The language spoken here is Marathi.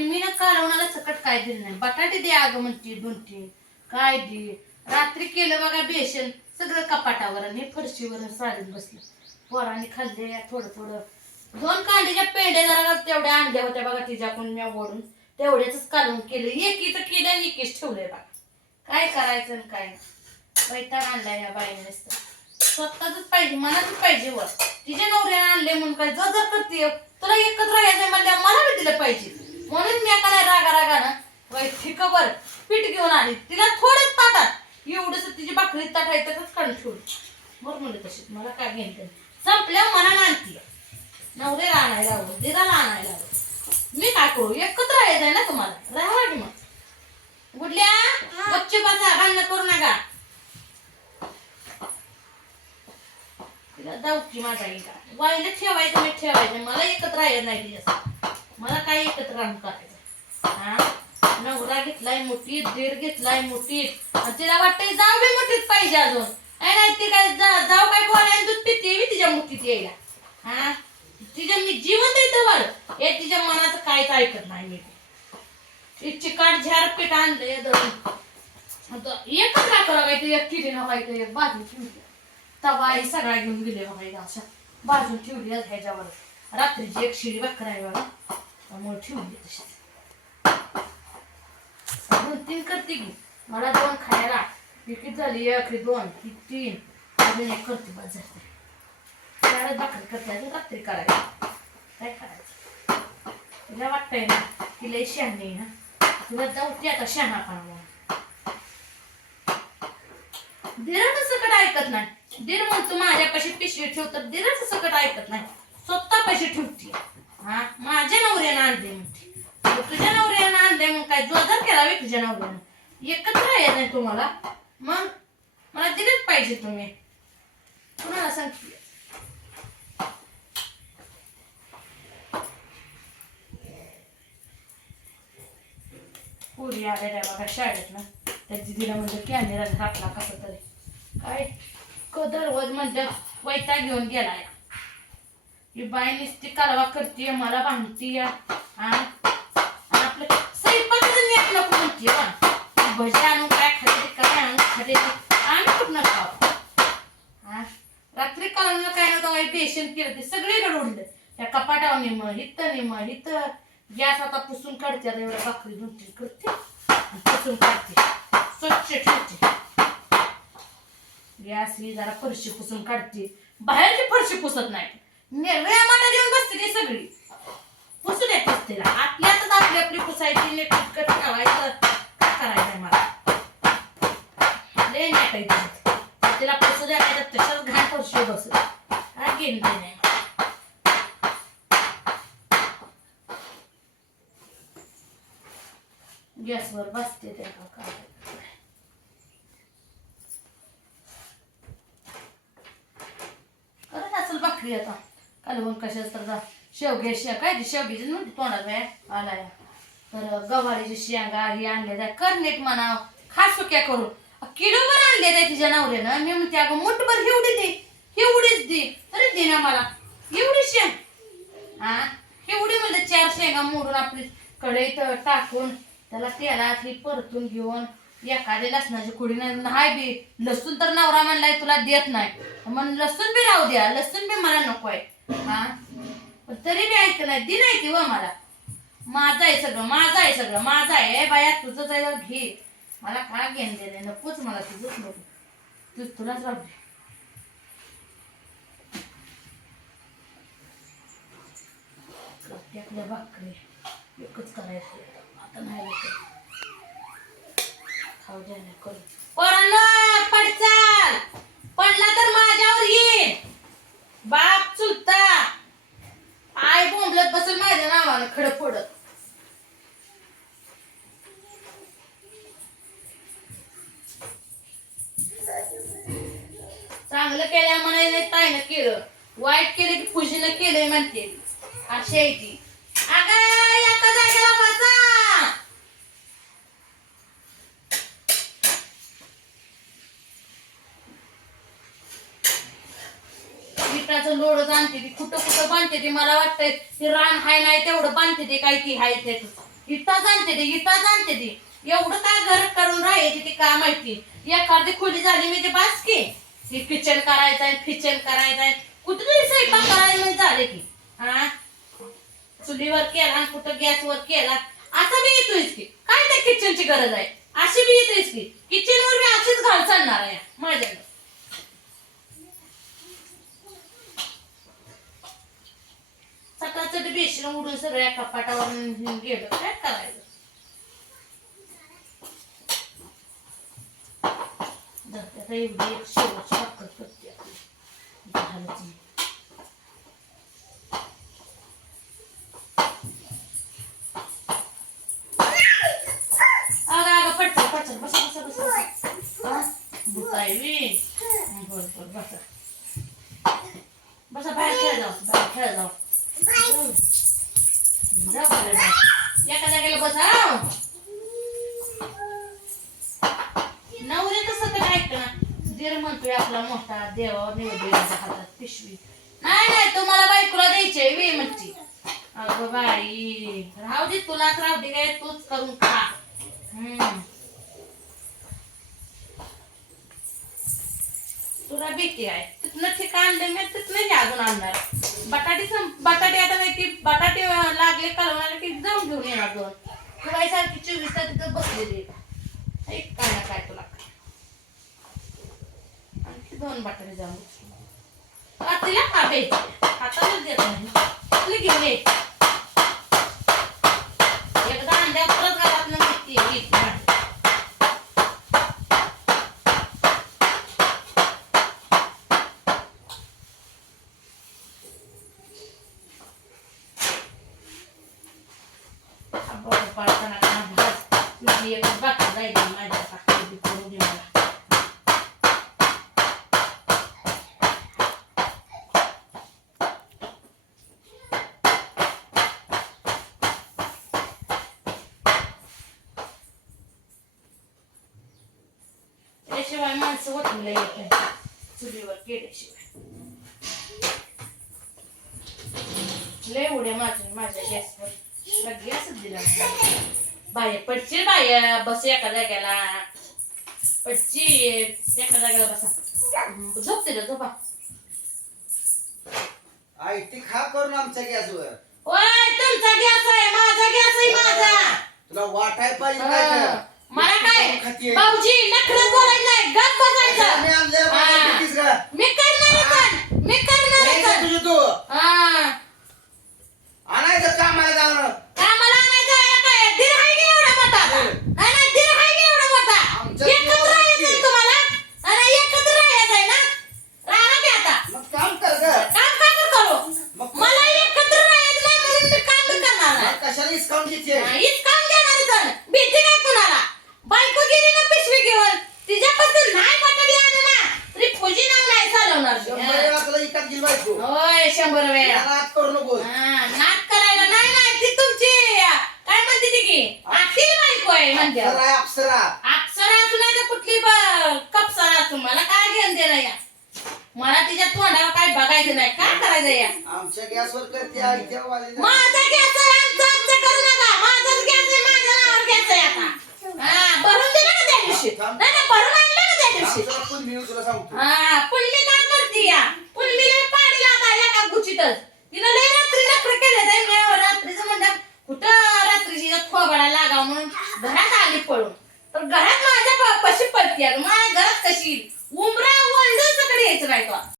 कोणी मी ना कालवणाला सकट काय दिलं नाही. बटाटे दे अगं म्हणते दोन काय दे? रात्री केलं बघा बेसन सगळं कपाटावर आणि फरशीवर साडीत बसलं. पोरांनी खाल्ले थोडं थोडं. दोन कांडीच्या पेंड्या जरा तेवढ्या आणल्या होत्या बघा तिच्याकडून मी ओढून. तेवढ्याच कालून केलं. एकीचं केलं आणि एकीच ठेवलंय बघा. काय करायचं आणि काय पैतान वैताग आणलाय या बाईने स्वतःच पाहिजे मलाच पाहिजे वर. तिच्या नवऱ्याने आणले म्हणून काय जर करते तुला एकत्र राहायचं म्हणजे मला बी दिलं पाहिजे. म्हणून मी आता नाही रागा रागानं वै ठिकवर पीठ घेऊन आली. तिला थोडेच ताटात एवढंच तिची भाकरी ताट आहे त्याच काढून ठेवली. बरं म्हणलं तशी मला काय घेणं संपल्या मनानं आणती. नवऱ्याला आणायला हवं दिराला आणायला हवं मी काय करू? एकत्र राहायचंय ना तुम्हाला? राहा की मग. गुडल्या बच्चे बसा भांडण करू नका. तिला जाऊची माझा वाईला ठेवायचं मी ठेवायचं. मला एकत्र राहायचं नाही तिच्या मला काय एकत्र राहून करायचं हा? नवरा घेतलाय मोठी दीड घेतलाय मुठीत. आणि तिला वाटतंय जाऊ बी मुठीत पाहिजे अजून. नाही नाही ती काय जा- जाऊ काय बोलायला दूध पिते मी तिच्या मुठीत यायला. हा? तिच्या मी जिवंत येतं वर हे तिच्या मनाचं काहीच ऐकत नाही मी. ती चिकाट झार पीठ आणलंय दळून आता एकच काय करावं ते एक किडी नव्हायचं एक बाजू ठेवली तवा आई सगळा घेऊन गेले बघा अशा. बाजून ठेवली ह्याच्यावर. रात्रीची एक शिडी भाकर आहे बघा. त्यामुळे ठेवली तशी दोन तीन करते की. मला दोन खायला. विकत झाली एक दोन की तीन. अजून एक करते बाजार. झाली चारच भाकरी करते. अजून रात्री करायची. काय करायचं? तिला वाटतंय ना तिला शहाण नाही ना. तुला जाऊ ते आता शहाणा दिराचं सकट ऐकत नाही. दीर म्हणतो माझ्यापाशी पिशवी ठेवतात तर सकट ऐकत नाही. स्वतः पैसे ठेवते हा माझ्या नवऱ्यानं आणले म्हणते मग तुझ्या नवऱ्यानं आणले मग काय? जोरदार केला तुझ्या नवऱ्यानं? एकत्र येत नाही तुम्हाला. मग मला दिलेच पाहिजे तुम्ही. कुणाला सांगते पुरी आलेल्या बघा शाळेत ना. त्याची दिला म्हणजे कॅमेरा घातला कसं तरी. काय? कदरवज म्हणजे वैता घेऊन गेलाय. ही बाई नुसती कालवा करते मला बांधती आपलं स्वयंपाक म्हणते हो. भजी आणून काय खाते काय आणून खाते आम्ही कुठं खाऊ रात्री कालवलं काय नव्हतं वाईट केलं ते सगळीकडे उडलं त्या कपाटावर निम हिथं निम हिथं. गॅस आता पुसून काढते आता एवढ्या भाकरी दोन तीन करते. पुसून काढते. स्वच्छ ठेवते. गॅस ही जरा फरशी पुसून काढते. बाहेरची फरशी पुसत नाही. वेळा माटा देऊन बसते ते सगळी. पुसू देत तिला आतल्यातच आपली आपली पुसायची नीट कट करायचं काय करायचं मला. लय नेट तिला पुसू द्या नाही तर तशाच घाण पुसू बसू. काय गेली देणं नाही गॅसवर बसते ते काय करत असेल भाकरी आता. हलवून कशाच तर जा. शेवगे शे काय ती शेवग्याची म्हणते तोंडात बाय आलाय तर गवारीची शेंगा ही आणले जाय कर नीट म्हणाव. खास सुक्या करून. किलोभर आणले जाय तिच्या नवऱ्यानं. मी म्हणते अगं मुठभर एवढी दे. हिवडीच दे. तरी दे ना मला. एवढी शेंग. हा एवढी म्हणजे चार शेंगा मोडून आपली कढईत टाकून त्याला तेलात ही परतून घेऊन एखाद्या लसणाची कुडी नाही बी लसूण तर नवरा म्हणलाय तुला देत नाही. मग लसूण बी राहू द्या. लसूण बी मला नको आहे हा? पण तरी बी ऐकलं नाही दी नाही ती व मला. माझं आहे सगळं माझं आहे सगळं माझं आहे. बाया तुझंच आहे घे. मला काय घेणं देणे नकोच मला तुझंच नको तू तुलाच राहू दे आपल्या भाकरी एकच करायचं आता नाही खाऊ द्या नाही करू. पडचा! चांगलं केल्या म्हणे नाही ताईनं केलं. वाईट केलं की खुशीनं केलंय म्हणते. अशी आहे ती. अगं एका जागेला बसा. विटाचं लोड बांधते ती. कुठं कुठं बांधते ती मला वाटतंय. ती रान हाय नाही तेवढं बांधते ते काय ती हाय ते. इथं जाणते ते इथं जाणते ते. एवढं काय घर करून राहायची ती काय माहिती? एखादी खुली झाली म्हणजे बास की. किचन करायचंय किचन करायचंय. कुठेतरी स्वयंपाक करायला म्हणजे झाले की. हा? चुलीवर केला आणि कुठं गॅसवर केला असं बी येतोयच की. काय त्या किचनची गरज आहे? अशी मी येतोयच की. किचनवर मी अशीच घाल चालणार आहे माझ्या सकाळचं बेशन उडून सगळ्या कपाटावर गेलं काय करायचं? जाते आता एवढी एक शेवटची भाकर करते आपली. झालंच नाही. म्हणतोय आपला मोठा देवावर निवडलेला हातात पिशवी. नाही नाही तुम्हाला बायकोला द्यायचे वे म्हणते. अगं बाई राहू दे तुलाच राहू दे काय तूच करून खा. हम्म. तुला भीती आहे. तिथनं ठिकाण मी तिथनं हे अजून आणणार. बटाटे बटाटे आता नाही की बटाटे लागले कालवणाला की जाऊन घेऊन येणार दोन तुला सारखी चोवीस तास तिथं बसलेली. एक काय ना काय तुला. दोन बटाटे जाऊन तिला का घ्यायचं हातालाच देत नाही. घेऊन ये. एकदा अंड्या परत घरात निघते येते बरं पडताना का भात तुझी एक बाकी जाईल माझ्या पाठी करून दे मला त्याशिवाय माणसं वटूला येत नाही चुलीवर केल्याशिवाय लय उड्या माझ्या माझ्या गॅसवर. गॅसच दिला. बाय पडची बाय बस एका जाग्याला पडची एका जाग्याला बसा. झोपते रे झोपा. आई ती खा करून आमच्या गॅसवर. ओय तुमचा गॅस आहे माझा गॅस आहे माझा. तुला वाटाय पाहिजे हं. काय खातीये. भाऊजी नखरं बोलायचं नाही गप बसायचं मी हा. का? मी करणार आहे पण मी करणार आहे यायचं पण तुझं तू हा आणायचं जाणं आम्हाला आणायचं आहे काय? दीर आहे की एवढा मोठा आता? नाही, नाही, दीर आहे की एवढा मोठा? आमच्या एकत्र जीवावर राहायचं आहे किती? तुम्हाला? अरे, एकत्र राहायचं आहे ना? राहा की आता. मग काम कर ग काम का तर करू? मग- मला एकत्र राहायचं नाही म्हणून मी काम बी करणार नाही. मग कशाला इसकावून घेते हा, हीच काम देणार आहे तर. भीती काय कुणाला? बायको गेली ना पिशवी घेऊन तिच्यापासून नाही बटाटे आणलं ना तरी फुजी नाव नाही चालवणार ती. शंभर हा. वेळा तुला इकात गेली बायको होय शंभर वेळा याला आत करू नको हा, नाक करायला नाही नाही ती तुमची काय म्हणते ती की आतील बायको आहे म्हणते अप्सरा आहे, अप्सरा अप्सरा असू नाही तर कुठली ब- कप्सरा असू मला काय घेऊन देणं या मला तिच्या तोंडावर नाही. काय करायचं या? आमच्या गॅसवर करते आई त्या वालीला. माझा गॅस आहे आमचं आमचं करू नका. माझाच गॅस आहे माझ्या नावावर गॅस आहे आता. हा भरून दिलं ना त्या दिवशी. नाही नाही, भरून आणलं ना त्या दिवशी. आमचं पण मी तुला सांगतो. हा